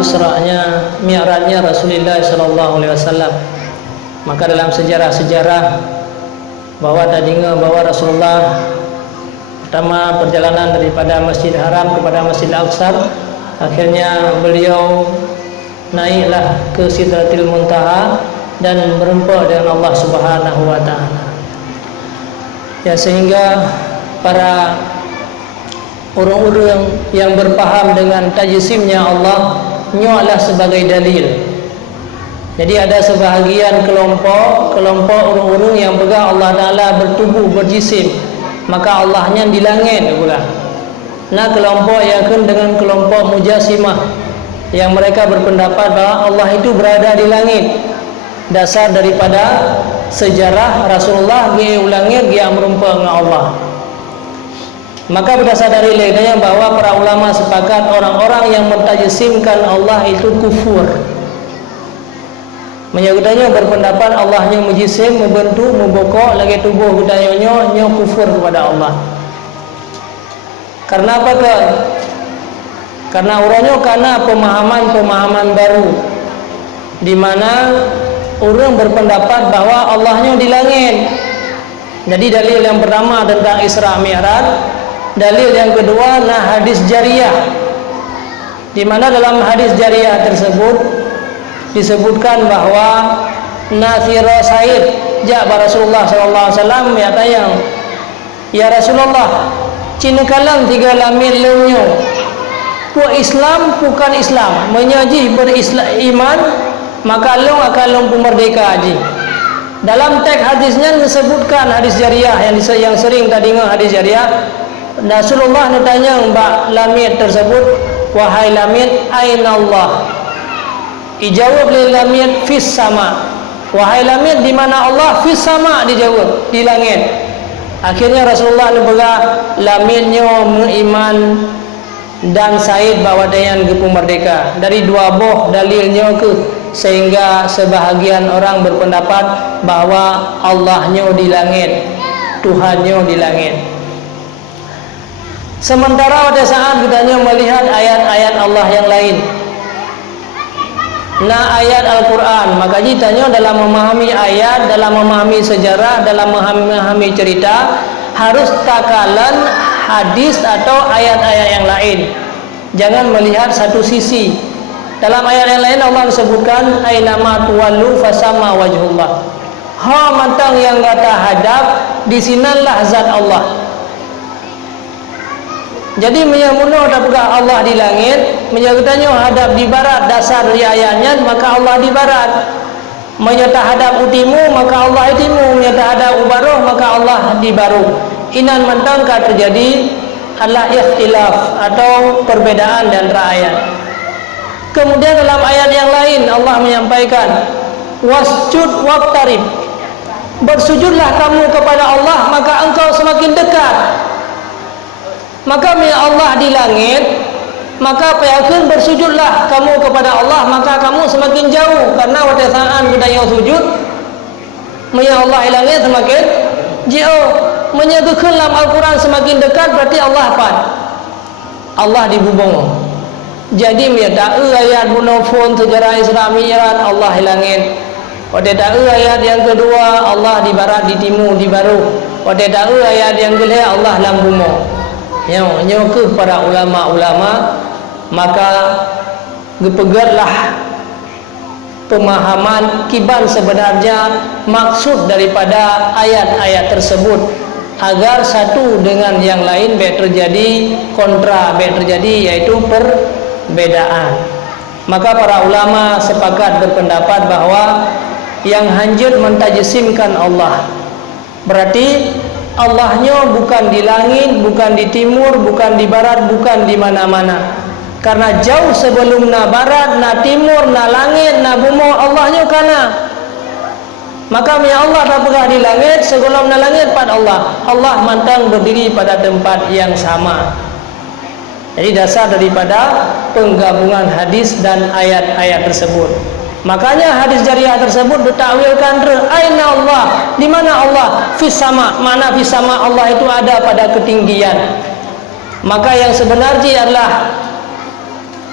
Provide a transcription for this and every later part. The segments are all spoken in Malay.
Isra'nya, Mi'rajnya Rasulullah sallallahu alaihi wasallam. Maka dalam sejarah-sejarah bahwa tadinya bahwa Rasulullah pertama perjalanan daripada Masjid Haram kepada Masjid Al-Aqsa, akhirnya beliau naiklah ke Sidratil Muntaha dan berjumpa dengan Allah Subhanahu wa taala. Ya, sehingga para orang-orang yang berpaham dengan tajsimnya Allah nyuaklah sebagai dalil. Jadi ada sebahagian kelompok orang-orang yang pegang Allah Ta'ala bertubuh, berjisim, maka Allahnya di langit pula. Nah, kelompok yang dengan kelompok Mujassimah yang mereka berpendapat bahwa Allah itu berada di langit. Dasar daripada sejarah Rasulullah dia langit, dia merumpah dengan Allah. Maka berdasar dari leganya bahwa para ulama sepakat orang-orang yang mentajsimkan Allah itu kufur. Menyebutnya berpendapat Allahnya mujisim, membentuk, membokok lagi tubuh budayanya nyo kufur kepada Allah. Karena apa ke? Karena orangnya karena pemahaman baru, di mana orang berpendapat bahwa Allahnya di langit. Jadi dalil yang pertama tentang Isra Mi'raj. Dalil yang kedua hadis jariyah, di mana dalam hadis jariyah tersebut disebutkan bahwa Nathira Said ja'ba Rasulullah sallallahu alaihi wasallam yatayang, ya Rasulullah, cina kalam tiga lamil leunyo pu Islam bukan Islam menyaji beriman, maka long akan long merdeka haji. Dalam teks hadisnya disebutkan hadis jariyah yang sering tadi dengar hadis jariyah. Rasulullah bertanya mbak lamit tersebut, wahai lamit, aina Allah? Dijawab oleh lamit, fis sama. Wahai lamit, di mana Allah? Fis sama, dijawab, di langit. Akhirnya Rasulullah berkata, lamitnya mengiman dan Said bahawa dayan gepu merdeka. Dari dua boh dalilnya ke, sehingga sebahagian orang berpendapat bahwa Allahnya di langit, Tuhannya di langit. Sementara pada saat kita melihat ayat-ayat Allah yang lain, ayat Al-Quran, maka ditanya dalam memahami ayat, dalam memahami sejarah, dalam memahami cerita, harus takalan hadis atau ayat-ayat yang lain. Jangan melihat satu sisi. Dalam ayat yang lain Allah sebutkan ainama tuwallu fasama wajhullah. Ha mantang yang kata hadap, di sinalah zat Allah. Jadi menyamuna dapatkan Allah di langit, menyatakannya hadap di barat, dasar dari ayatnya, maka Allah di barat. Menyata hadap utimu, maka Allah utimu. Menyata hadap ubaruh, maka Allah di baruh. Inan mantangkah terjadi adalah ikhtilaf atau perbedaan dan ayat. Kemudian dalam ayat yang lain Allah menyampaikan wasjud waqtarib, bersujudlah kamu kepada Allah maka engkau semakin dekat. Maka Allah di langit, maka payahkan bersujudlah kamu kepada Allah maka kamu semakin jauh. Karena pada saat budaya sujud Allah di langit semakin jauh. Menyebutkan dalam Al-Quran semakin dekat berarti Allah apa? Allah di bubung. Jadi tak ayat bunofon sejarah Isra Mi'raj Allah di langit. Pada tak ayat yang kedua Allah di barat, di timur, di baru. Pada tak ayat yang kedua Allah dalam bumi. Yang ke para ulama-ulama, maka gepegarlah pemahaman kiban sebenarnya maksud daripada ayat-ayat tersebut, agar satu dengan yang lain baik terjadi kontra, baik terjadi yaitu perbedaan. Maka para ulama sepakat berpendapat bahwa yang hanjut mentajsimkan Allah berarti Allahnya bukan di langit, bukan di timur, bukan di barat, bukan di mana-mana. Karena jauh sebelum na barat, na timur, na langit, na bumi, Allahnya kana. Maka Allah tak pernah di langit, sebelum na langit pada Allah. Allah mantang berdiri pada tempat yang sama. Jadi dasar daripada penggabungan hadis dan ayat-ayat tersebut. Makanya hadis jariyah tersebut ditakwilkan aina Allah, di mana Allah? Fis sama. Mana fis sama? Allah itu ada pada ketinggian. Maka yang sebenarnya adalah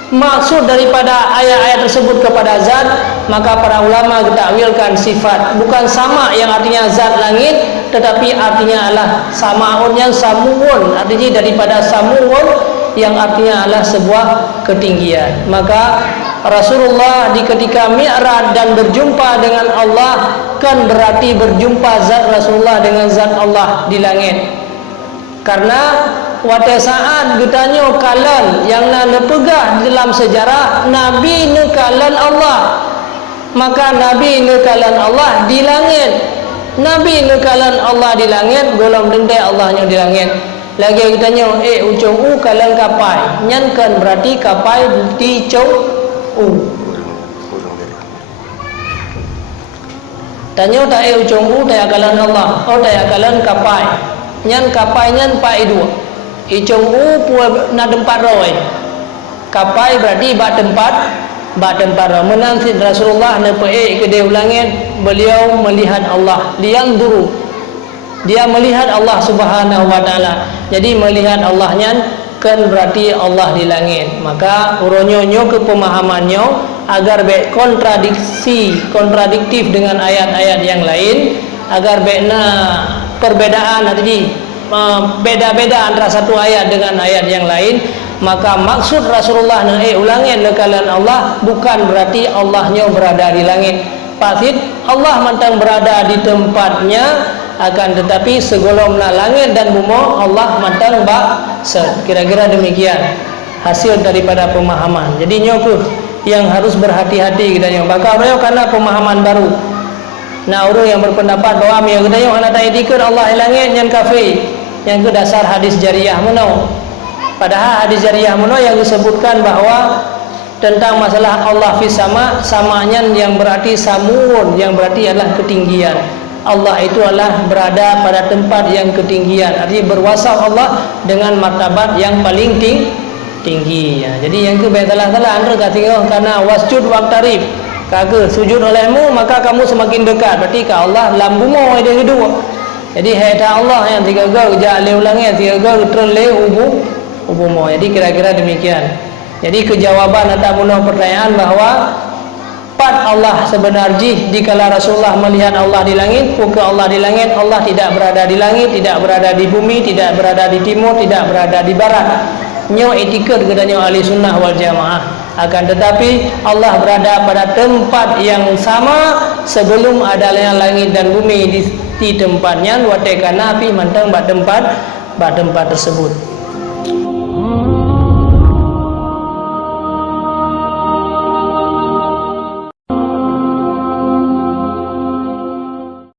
maksud daripada ayat-ayat tersebut kepada zat, maka para ulama takwilkan sifat, bukan sama yang artinya zat langit, tetapi artinya adalah samaun yang samuun, artinya daripada samuun yang artinya adalah sebuah ketinggian. Maka Rasulullah di ketika Mi'raj dan berjumpa dengan Allah, kan berarti berjumpa zat Rasulullah dengan zat Allah di langit. Karena pada saat ditanya kalan yang nak pegah dalam sejarah, Nabi ne kalan Allah, maka Nabi ne kalan Allah di langit. Nabi ne kalan Allah di langit, golong dendai Allahnya di langit. Lagi kita tanya, ucung u kalan kapai, nyankan berarti kapai di cung u. Tanya tak ucung u tak kalan Allah, tak kalan kapai, nyan kapai nyan pai dua. Icung u pun na tempat roy. Kapai berarti bak tempat roy. Menanti Rasulullah ne pe ke dia langit, beliau melihat Allah. Liang duru. Dia melihat Allah Subhanahu wa taala. Jadi melihat Allahnya kan berarti Allah di langit. Maka uronyo ke pemahamannya agar baik kontradiktif dengan ayat-ayat yang lain, agar baikna perbedaan tadi beda-beda antara satu ayat dengan ayat yang lain, maka maksud Rasulullah ulangin lekalan Allah bukan berarti Allahnya berada di langit. Pasti Allah mentang berada di tempatnya, akan tetapi segolong langit dan bumi Allah mentang kira-kira demikian hasil daripada pemahaman. Jadi nyokuh yang harus berhati-hati kita yang bakal karena pemahaman baru. Nah, orang yang berpendapat bahawa yang kita yang anak etikun Allah langit yang kafir, yang ke dasar hadis jariyah menau. Padahal hadis jariyah menau yang disebutkan bahawa tentang masalah Allah fi sama, samanya yang berarti samuun, yang berarti adalah ketinggian. Allah itu adalah berada pada tempat yang ketinggian, artinya berwasaf Allah dengan martabat yang paling tinggi. Jadi yang ke salah-salah anda kata karena wasjud waqtarib, kagak sujud olehmu maka kamu semakin dekat, berarti ke Allah lambumo ada kedua. Jadi heta Allah yang tiga kerja le ulangnya tiga terle ubumo. Jadi kira-kira demikian. Jadi kejawaban atas pertanyaan bahawa pat Allah sebenarnya dikala Rasulullah melihat Allah di langit, bukan Allah di langit, Allah tidak berada di langit, tidak berada di bumi, tidak berada di timur, tidak berada di barat. Nyo etiket katanya ahli sunnah wal jamaah. Akan tetapi Allah berada pada tempat yang sama sebelum adanya langit dan bumi di tempatnya, watekan api mantang tempat tersebut.